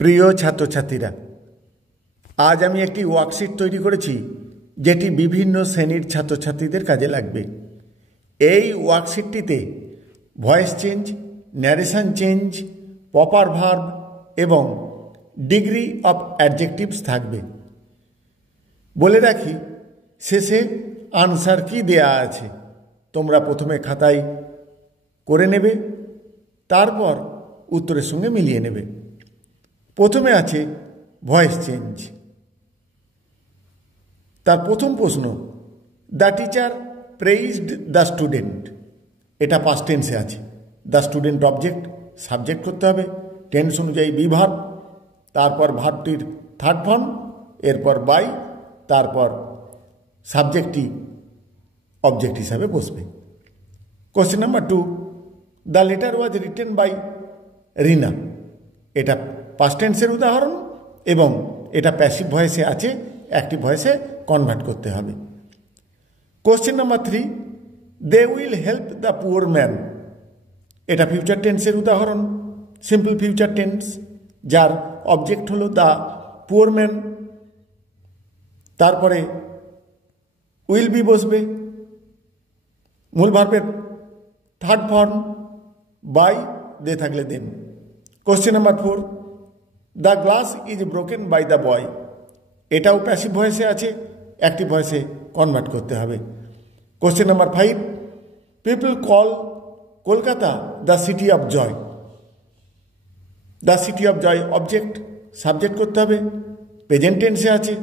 প্রিয় ছাত্রছাত্রীরা, আজ আমি একটি ওয়ার্কশিট তৈরি করেছি যেটি বিভিন্ন শ্রেণীর ছাত্রছাত্রীদের কাজে লাগবে। এই ওয়ার্কশিটটিতে voice change, narration change, proper verb এবং ডিগ্রি অফ অ্যাডজেক্টিভস থাকবে। বলে রাখি, শেষে আনসার কি দেয়া আছে তোমরা প্রথমে খাতায় করে নেবে, তারপর উত্তরের সঙ্গে মিলিয়ে নেবে। প্রথমে আছে ভয়েস চেঞ্জ। তার প্রথম প্রশ্ন, দ্য টিচার প্রেইজড দ্য স্টুডেন্ট। এটা পাস্ট টেন্সে আছে। দ্য স্টুডেন্ট অবজেক্ট, সাবজেক্ট করতে হবে, টেন্স অনুযায়ী বি ভার্ব, তারপর ভার্বটির থার্ড ফর্ম, এরপর বাই, তারপর সাবজেক্টটি অবজেক্ট হিসাবে বসবে। Question number 2, the letter was written by Rina. এটা পাস্ট টেন্সের উদাহরণ এবং এটা প্যাসিভ ভয়েসে আছে, অ্যাক্টিভ ভয়েসে কনভার্ট করতে হবে। Question number 3, they will help the poor man. এটা ফিউচার টেন্সের উদাহরণ, সিম্পল ফিউচার টেন্স, যার অবজেক্ট হলো দ্য পুয়ার ম্যান। তারপরে উইল বি বসবে, মূল ভার্বের থার্ড ফর্ম, বাই দে থাকলে দেন। Question number 4, the glass is broken by the boy. এটাও প্যাসিভ ভয়েসে আছে, অ্যাক্টিভ ভয়েসে কনভার্ট করতে হবে। Question number 5, people call Kolkata the city of joy. The city of Joy object, subject করতে হবে, প্রেজেন্ট টেন্সে আছে,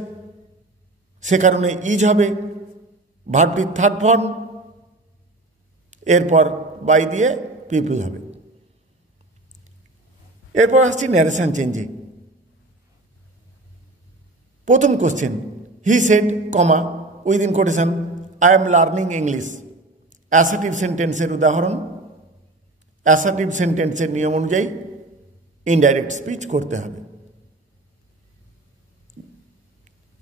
সে কারণে ইজ হবে, ভার্বটির থার্ড ফর্ম, এরপর বাই দিয়ে পিপল হবে। এরপর আসছি ন্যারেশন চেঞ্জে। প্রথম question, he said, comma, within quotation, I am learning English. Assertive সেন্টেন্সের উদাহরণ। অ্যাসার্টিভ সেন্টেন্সের নিয়ম অনুযায়ী ইনডাইরেক্ট স্পিচ করতে হবে।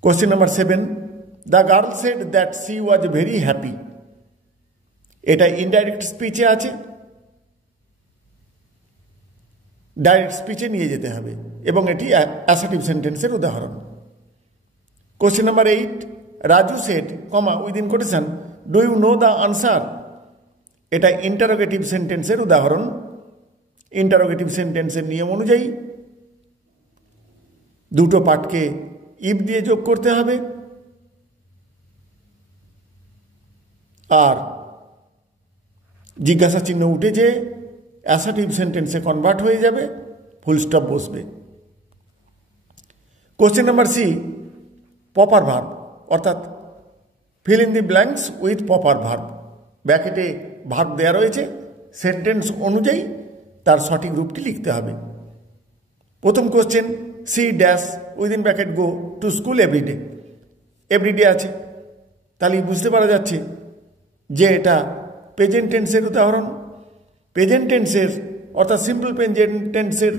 Question number 7, the girl said that she was very happy. এটা ইনডাইরেক্ট স্পিচে আছে, ডাইরেক্ট স্পিচে নিয়ে যেতে হবে এবং এটি অ্যাসার্টিভ সেন্টেন্সের উদাহরণ। Question number 8, Raju said, comma, within quotation, do you know the answer. এটা ইন্টারোগেটিভ সেন্টেন্সের উদাহরণ। ইন্টারোগেটিভ সেন্টেন্সের নিয়ম অনুযায়ী দুটো পার্টকে ইফ দিয়ে যোগ করতে হবে আর জিজ্ঞাসা চিহ্ন উঠে যে অ্যাসার্টিভ সেন্টেন্সে কনভার্ট হয়ে যাবে, ফুল স্টপ বসবে। Question number C, proper verb, অর্থাৎ fill in the blanks with proper verb. ব্র্যাকেটে ভার্ব দেওয়া রয়েছে, সেন্টেন্স অনুযায়ী তার সঠিক রূপটি লিখতে হবে। প্রথম question, she dash within bracket go to school everyday. Everyday আছে, তাহলে বুঝতে পারা যাচ্ছে যে এটা প্রেজেন্ট টেন্সের উদাহরণ। প্রেজেন্ট টেন্সের অর্থাৎ সিম্পল প্রেজেন্ট টেন্সের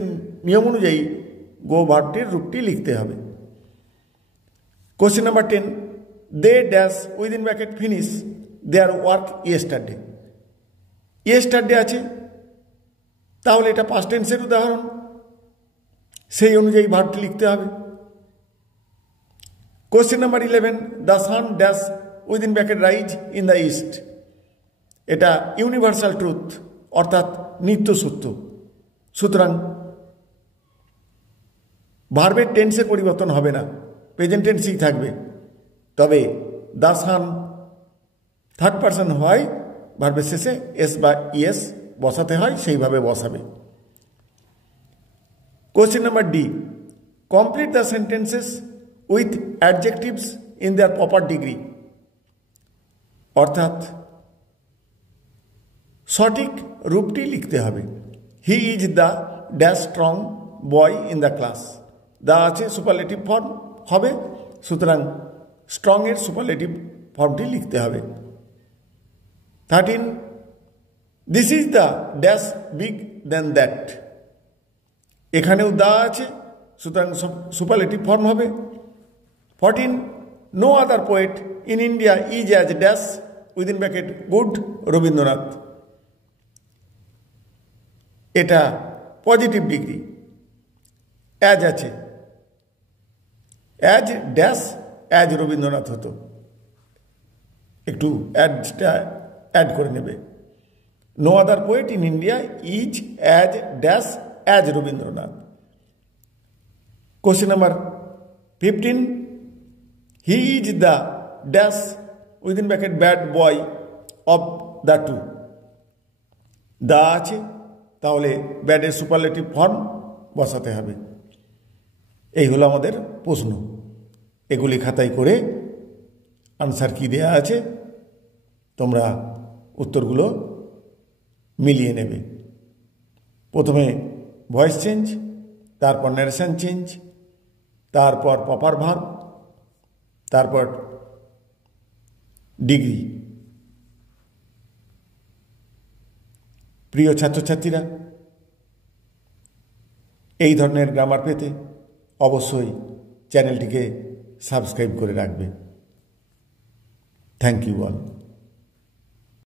নিয়ম অনুযায়ী গো ভার্বটির রূপটি লিখতে হবে। Question number 10, they dash within bracket finish their work yesterday. Yesterday আছে, তাহলে এটা পাস্ট টেন্সের উদাহরণ, সেই অনুযায়ী ভার্বটি লিখতে হবে। Question number 11, the sun dash within bracket rise in the east. এটা ইউনিভার্সাল ট্রুথ, অর্থাৎ নিত্য সত্য, সুতরাং ভার্বের টেন্সের পরিবর্তন হবে না, প্রেজেন্ট টেন্সই থাকবে। তবে দ্য সান থার্ড পারসন হয়, ভার্বের শেষে এস বা ইএস বসাতে হয়, সেইভাবে বসাবে। Question number D, complete the sentences with adjectives in their proper degree. অর্থাৎ সঠিক রূপটি লিখতে হবে। He is the dash strong boy in the class. দা আছে, সুপারলেটিভ ফর্ম হবে, সুতরাং স্ট্রং এর সুপারলেটিভ ফর্মটি লিখতে হবে। 13, this is the dash big than that. এখানেও দা আছে, সুতরাং সুপারলেটিভ ফর্ম হবে। 14, no other poet in India is as dash within bracket good Rabindranath. এটা পজিটিভ ডিগ্রি। অ্যাজ আছে, অ্যাজ ড্যাশ অ্যাজ রবীন্দ্রনাথ হতো, একটু অ্যাডটা অ্যাড করে নেবে। No other poet in India is as dash as Rabindranath. Question number 15, he is the dash within bracket bad boy of the two. দা আছে, তাহলে ব্যাডের superlative form বসাতে হবে। এই হলো আমাদের প্রশ্ন। এগুলি খাতায় করে আনসার কি দেয়া আছে তোমরা উত্তরগুলো মিলিয়ে নেবে। প্রথমে ভয়েস চেঞ্জ, তারপর ন্যারেশন চেঞ্জ, তারপর প্রপার ভার্ব, তারপর ডিগ্রি। প্রিয় ছাত্রছাত্রীরা, এই ধরনের গ্রামার পেতে অবশ্যই চ্যানেলটিকে সাবস্ক্রাইব করে রাখবে। Thank you all.